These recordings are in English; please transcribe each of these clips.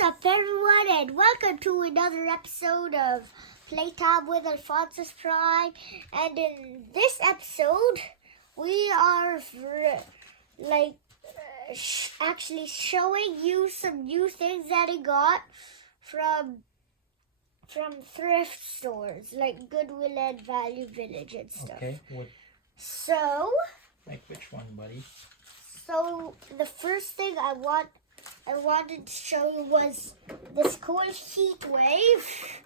What's up, everyone, and welcome to another episode of Playtime with Alfonsus Prime. And in this episode, we are actually showing you some new things that I got from thrift stores like Goodwill and Value Village and stuff. Okay, what? So, Like which one, buddy? So the first thing I wanted to show you was this cool heat wave.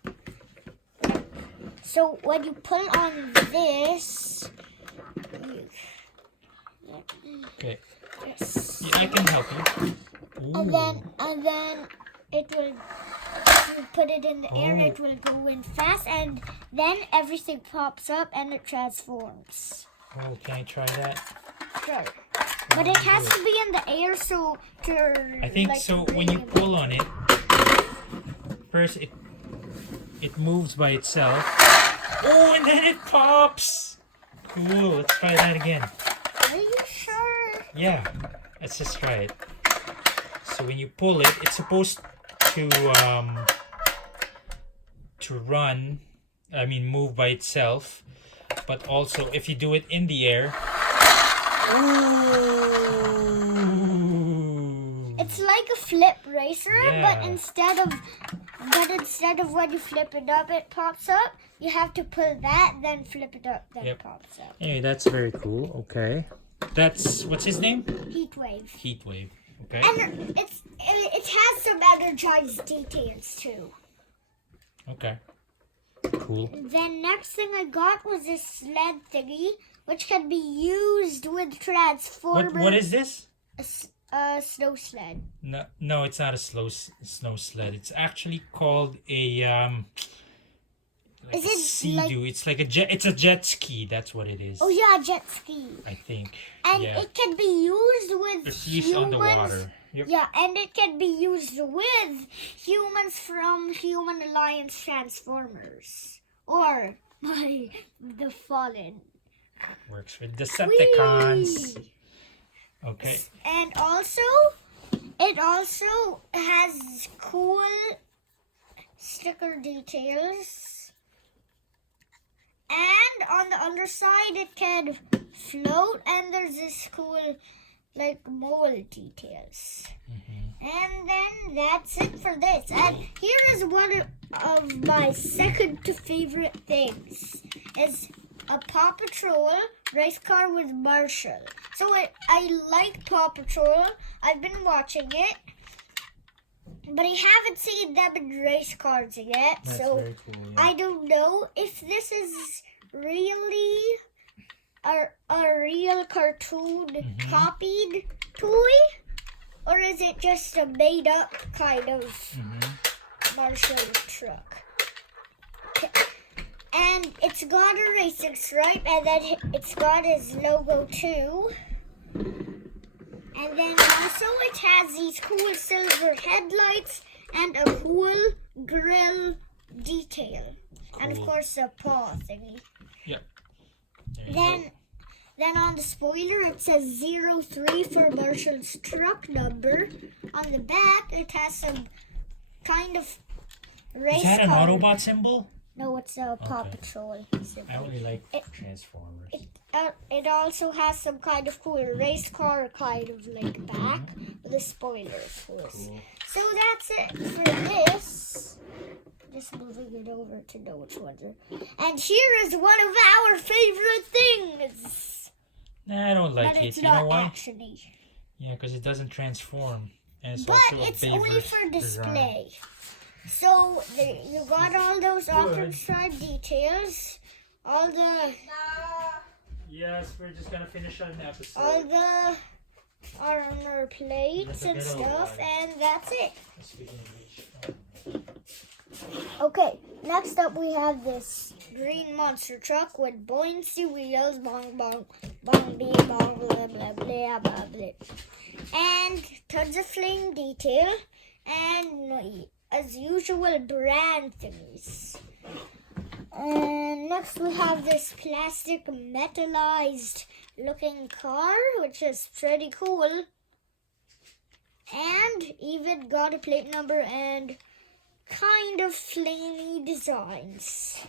So when you pull on this, Okay. yes, Yeah, I can help you. and then it will. If you put it in the air, it will go in fast, and then everything pops up and it transforms. Oh, can I try that? Sure. But it has to be in the air, so I think so. When you pull on it, first it moves by itself. Oh, and then it pops. Cool. Let's try that again. Are you sure? Yeah. Let's just try it. So when you pull it, it's supposed to run. I mean, move by itself. But also, if you do it in the air. Ooh. It's like a flip racer, Yeah. but instead of when you flip it up, it pops up. You have to pull that, then flip it up, then it pops up. Anyway, that's very cool. Okay. That's, what's his name? Heat wave. Heat wave. Okay. And it has some energized details too. Okay. Cool. Then next thing I got was this sled thingy, which can be used with transformers. What is this? A snow sled. No, it's not a snow sled. It's actually called a like Is a it sea-doo. It's like a jet. It's a jet ski. That's what it is. Oh yeah, jet ski. I think. And yeah. it can be used with It's used humans. underwater. Yep. Yeah, and it can be used with humans from Human Alliance Transformers. Or the Fallen. Works with Decepticons. Whee! Okay. And it also has cool sticker details. And on the underside, it can float, and there's this cool, like, mold details. And then that's it for this. And here is one of my second to favorite things. Is a Paw Patrol race car with Marshall. So I like Paw Patrol. I've been watching it. But I haven't seen them in race cars yet. That's so very cool, yeah. I don't know if this is really a real cartoon copied toy. Or is it just a made-up kind of Marshall truck? And it's got a racing stripe, and then it's got his logo too. And then also it has these cool silver headlights and a cool grill detail. Cool. And of course a paw thingy. Yep. There you go. Then on the spoiler, it says 03 for Marshall's truck number. On the back, it has some kind of race Is that an car. Autobot symbol? No, it's a Paw Okay. Patrol symbol. I only like Transformers. It also has some kind of cool race car kind of like back with a spoiler, of course. Cool. So that's it for this. Just moving it over to know which ones are. And here is one of our favorite things. Nah, I don't like But it. it's You know not why? actually. Yeah, because it doesn't transform. And it's But also a it's favor only for design. display. So you got all those awkward stripe details, all the Yes, we're just gonna finish an episode. all the armor plates and stuff, and that's it. Speaking of which, Okay, next up we have this green monster truck with buoyancy wheels, bong bong, bong bee bong, blah blah blah blah blah, and tons of flame detail, and as usual brand thingies. And next we have this plastic metallized looking car, which is pretty cool. And even got a plate number and kind of flamey designs.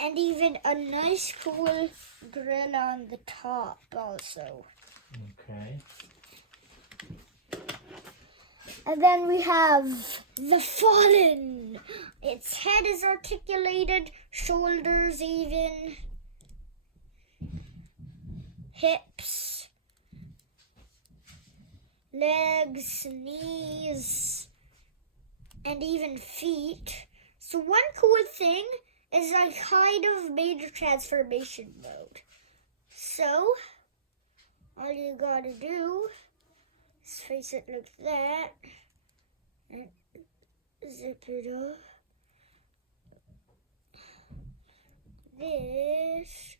And even a nice cool grill on the top also. Okay. And then we have the Fallen. Its head is articulated, shoulders even, hips, legs, knees, and even feet. So one cool thing is I kind of made a transformation mode. So all you gotta do is face it like that and zip it up. This.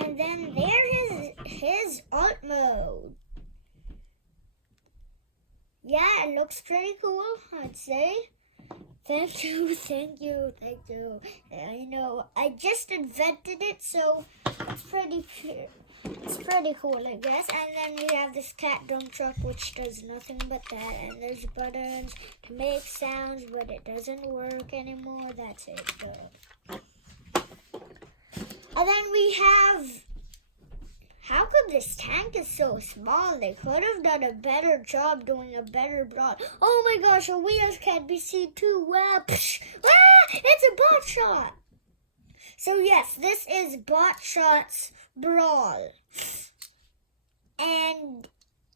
And then there is his alt mode. Yeah, it looks pretty cool, I'd say. Thank you. I know, I just invented it, so it's pretty cool, I guess. And then we have this cat dump truck, which does nothing but that. And there's buttons to make sounds, but it doesn't work anymore. That's it, though. And then we have, how come this tank is so small? They could have done a better job doing a better broad. Oh my gosh, the wheels can't be seen too well. It's a bot shot. So yes, this is Bot Shot's Brawl. And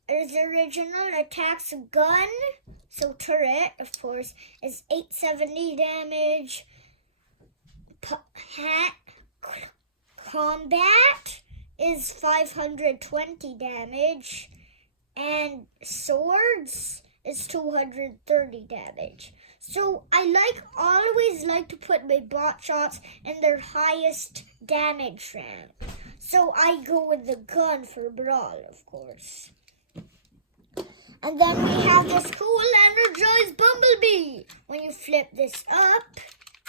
his original attacks gun, so turret, of course, is 870 damage. Combat is 520 damage, and swords is 230 damage. So I always like to put my bot shots in their highest damage rank. So I go with the gun for brawl, of course. And then we have this cool energized bumblebee. When you flip this up,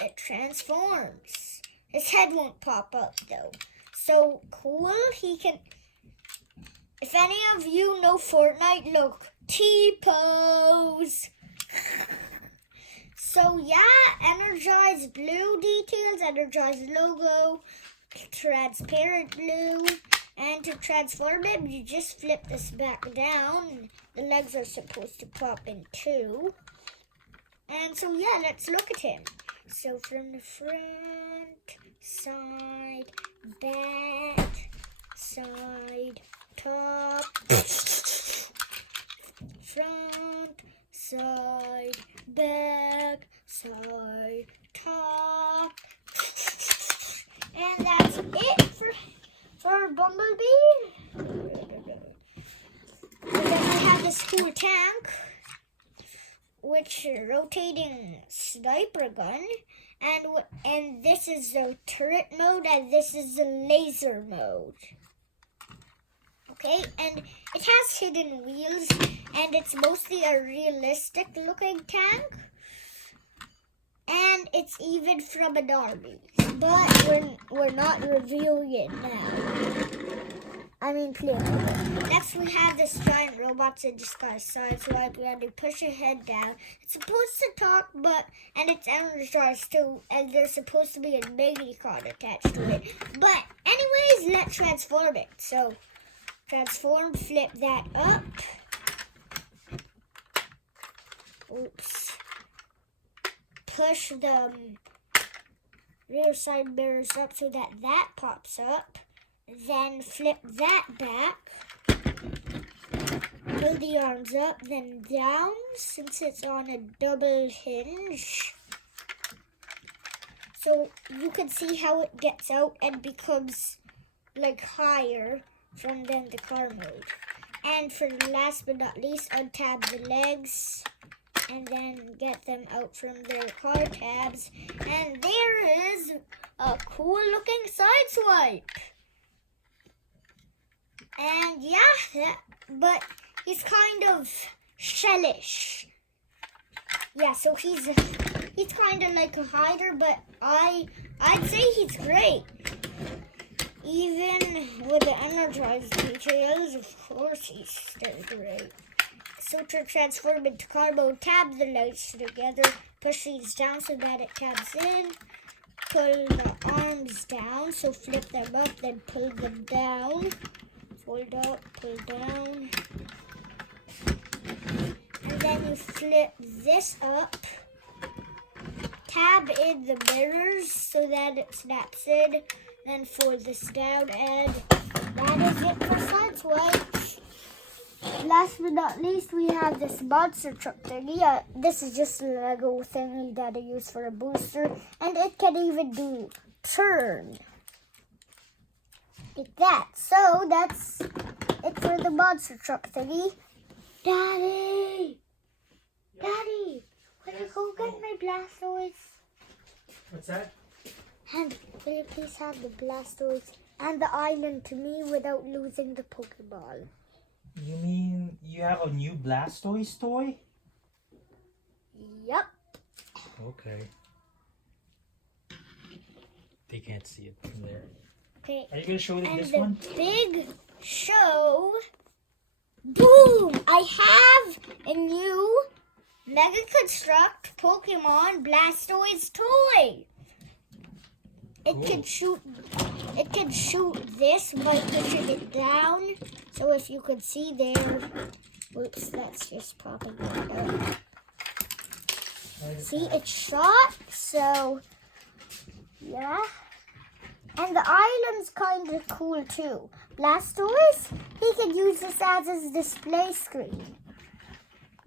it transforms. His head won't pop up though. So cool, he can, if any of you know Fortnite, look, T-pose. So yeah, energized blue details, energized logo, transparent blue, and to transform him, you just flip this back down. The legs are supposed to pop in too. And so yeah, let's look at him. So from the front, side, back, side, top, front, side, back, side, top. And that's it for Bumblebee. And then I have this cool tank, which rotating sniper gun, and this is the turret mode, and this is the laser mode. Okay, and it has hidden wheels, and it's mostly a realistic looking tank, and it's even from an army, but we're not reviewing it now. I mean, clearly. Next, we have this giant robots in disguise sideswipe. When you push your head down, it's supposed to talk, and it's energized too, and there's supposed to be a mini-con attached to it. But anyways, let's transform it. So, transform, flip that up. Oops. Push the rear side mirrors up so that pops up. Then flip that back, pull the arms up, then down, since it's on a double hinge. So you can see how it gets out and becomes like higher from then the car mode. And for the last but not least, untab the legs and then get them out from their car tabs. And there is a cool looking sideswipe. And yeah, but he's kind of shellish. Yeah, so he's kind of like a hider, but I'd say he's great. Even with the energized details, of course he's still great. So to transform into Carbo, tab the legs together, push these down so that it tabs in, pull the arms down, so flip them up, then pull them down, fold up, pull down, and then you flip this up, tab in the mirrors so that it snaps in, then fold this down, and that is it for side swipes. Last but not least, we have this monster truck thingy. This is just a Lego thingy that I use for a booster, and it can even do turn like that. So that's it for the monster truck thingy. Daddy, Daddy, will you go get my Blastoise? What's that? And will you please have the Blastoise and the island to me without losing the Pokeball? You mean you have a new Blastoise toy? Yup. Okay. They can't see it from there. Okay. Are you going to show them And this the one? big show. Boom! I have a new Mega Construct Pokemon Blastoise toy. It Cool. can shoot this by pushing it down. So if you could see there, oops, that's just popping out. See, it shot. So yeah, and the island's kind of cool too. Blastoise, he can use this as his display screen.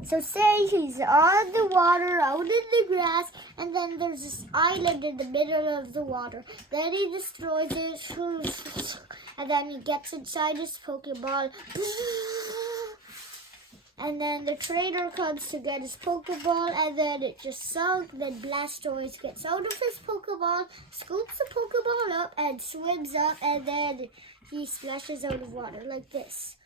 So say he's on the water, out in the grass, and then there's this island in the middle of the water. Then he destroys it, and then he gets inside his Pokeball. And then the trainer comes to get his Pokeball, and then it just sunk. Then Blastoise gets out of his Pokeball, scoops the Pokeball up, and swims up, and then he splashes out of water like this.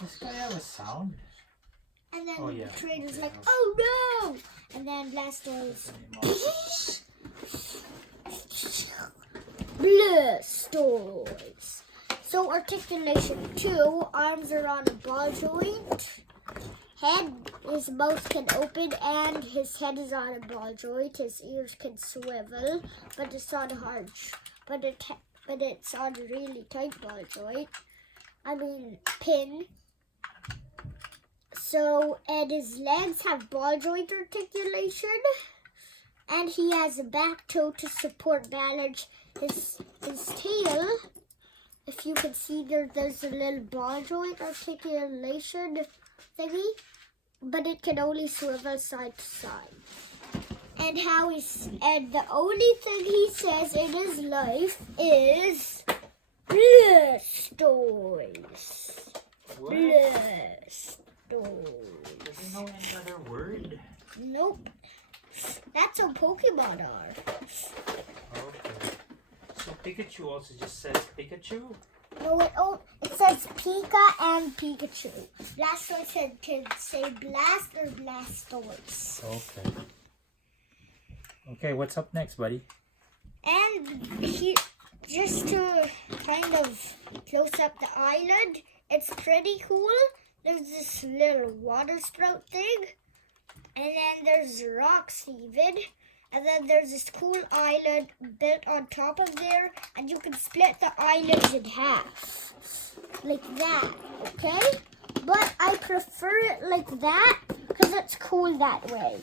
This guy have a sound? And then Oh, yeah. the trainer's Okay. like, oh no! And then Blastoise. Blastoise. So articulation 2, arms are on a ball joint. Head, his mouth can open and his head is on a ball joint. His ears can swivel, but it's on a hard, but it's on a really tight ball joint. I mean pin. So, and his legs have ball joint articulation, and he has a back toe to support balance. His tail, if you can see there's a little ball joint articulation thingy, but it can only swivel side to side. And and the only thing he says in his life is Blastoise. What? Blastoise. Does he know any other word? Nope. That's how Pokemon are. Okay. So Pikachu also just says Pikachu? No, it says Pika and Pikachu. Blastoise can say Blast or Blastoise. Okay. Okay, what's up next, buddy? And just to kind of close up the island, it's pretty cool. There's this little water sprout thing, and then there's rocks even, and then there's this cool island built on top of there, and you can split the island in half, like that, okay? But I prefer it like that, because it's cool that way.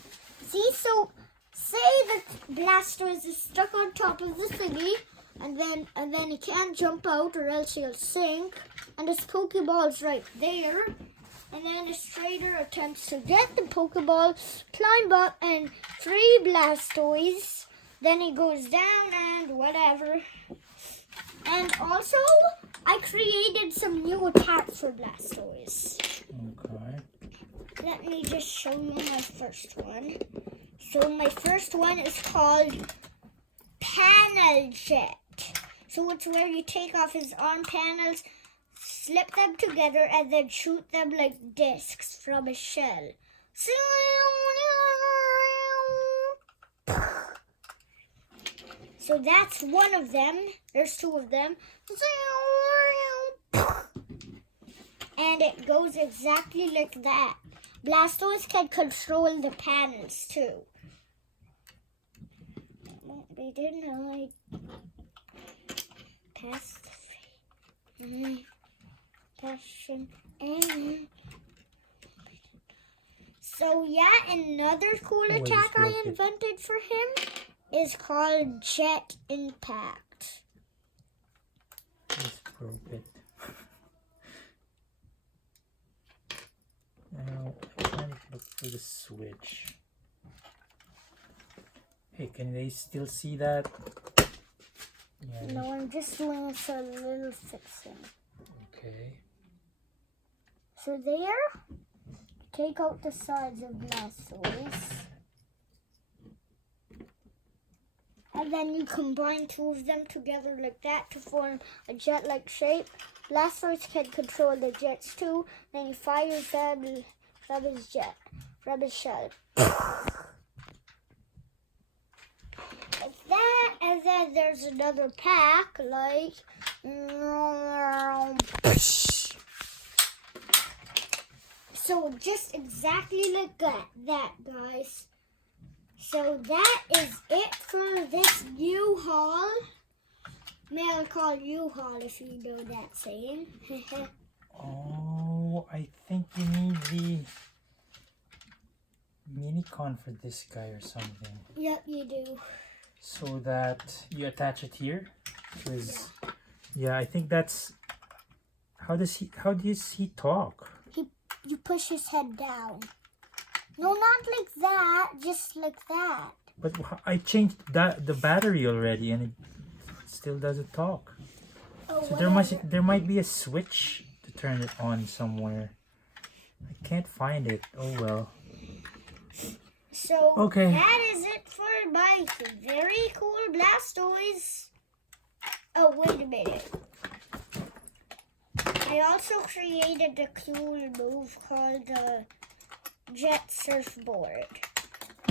See, so say that Blastoise is stuck on top of the thingy, and then he can't jump out or else he'll sink, and his Pokeball's right there. And then the trainer attempts to get the Pokeball, climb up, and free Blastoise. Then he goes down and whatever. And also, I created some new attacks for Blastoise. Okay. Let me just show you my first one. So my first one is called Panel Jet. So it's where you take off his arm panels, slip them together, and then shoot them like discs from a shell. So that's one of them. There's two of them. And it goes exactly like that. Blastoise can control the panels too. Won't be denied. Past passion and so yeah, another cool attack I invented for him is called Jet Impact. Just broke it. Now I can't look for the switch. Hey, can they still see that? Yeah. No, I'm just doing a little fixing. Okay. So there, take out the sides of Blastoise. And then you combine two of them together like that to form a jet-like shape. Blastoise can control the jets too. Then you fire from his jet, from his shell. Like that, and then there's another pack, like... So just exactly like that, guys. So that is it for this new haul. Mail called U-Haul, if you know that saying. Oh, I think you need the mini-con for this guy or something. Yep, you do. So that you attach it here. Because, yeah, I think that's... How does he talk? You push his head down. No, not like that. Just like that. But I changed the battery already, and it still doesn't talk. Oh, So whatever. there might be a switch to turn it on somewhere. I can't find it. Oh well. So okay. That is it for my very cool Blastoise. Oh, wait a minute. I also created a cool move called the Jet Surfboard.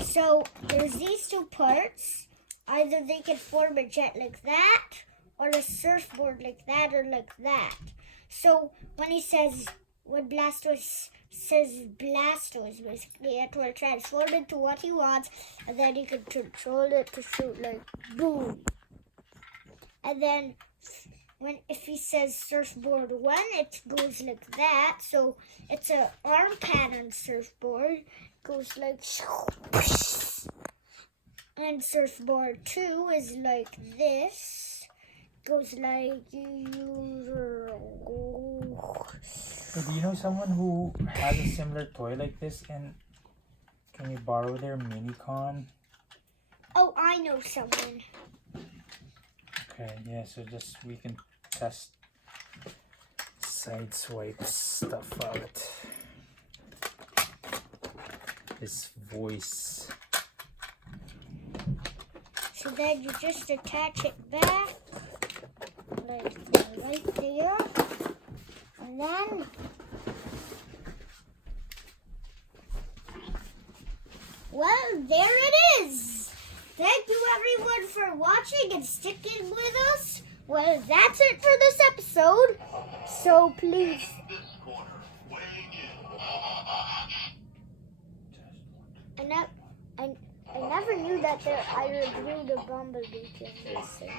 So there's these two parts. Either they can form a jet like that, or a surfboard like that, or like that. So when Blastoise says Blastoise, basically it will transform into what he wants, and then he can control it to shoot like boom. And then if he says surfboard 1, it goes like that. So it's a arm cannon surfboard. Goes like and surfboard 2 is like this. Goes like So do you know someone who has a similar toy like this, and can we borrow their mini-con? Oh, I know someone. Okay, yeah, so just we can test sideswipe stuff out. This voice. So then you just attach it back, like right there, and then well, there it is. Thank you everyone for watching and sticking with us. Well, that's it for this episode. So please. I never knew that I reviewed a Bumblebee in this thing.